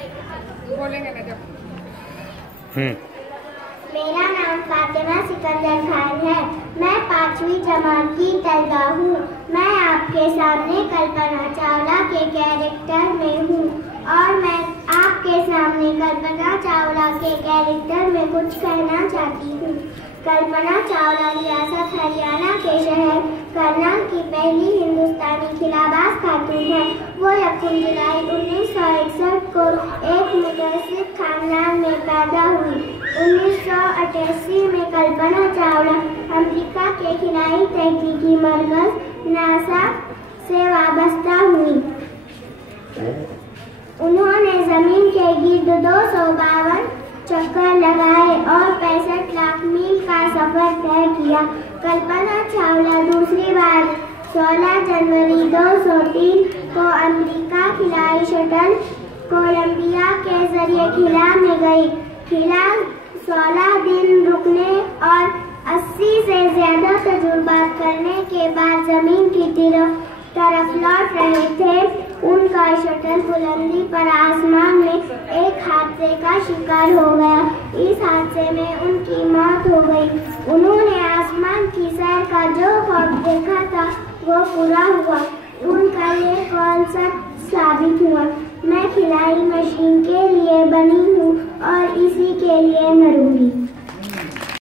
बोलेंगे ना जब। मेरा नाम फातिमा सिकंदर खान है। मैं 5वीं जमात की तलबा हूँ। मैं आपके सामने कल्पना चावला के कैरेक्टर में हूँ और मैं आपके सामने कल्पना चावला के कैरेक्टर में कुछ कहना चाहती हूँ। कल्पना चावला रियासत हरियाणा के शहर करनाल की पहली हिंदुस्तानी खिलाबाज खातून है। वो 1 जुलाई 1961 को एक मुतवस्सित खानदान में पैदा हुई। 1988 में कल्पना चावला अमेरिका के खिलाई तहकीकी मरकज नासा से वाबस्ता हुई। उन्होंने जमीन के गिर्द 252 चक्कर लगाए और 65 लाख मील का सफर तय किया। कल्पना चावला दूसरी बार 16 जनवरी 2003 को अमेरिका खिलाई शटल कोलंबिया के जरिए खिला में गई। खिला 16 दिन रुकने और 80 से ज्यादा तजुर्बात करने के बाद जमीन की तरफ लौट रहे थे। उनका शटल बुलंदी पर आसमान में एक हादसे का शिकार हो गया। इस हादसे में उनकी मौत हो गई। उन्होंने आसमान की सैर का जो ख्वाब देखा था वो पूरा हुआ। उनका ये कौल सच साबित हुआ। मैं खिलाई मशीन के लिए बनी हूँ और इसी के लिए मरूंगी।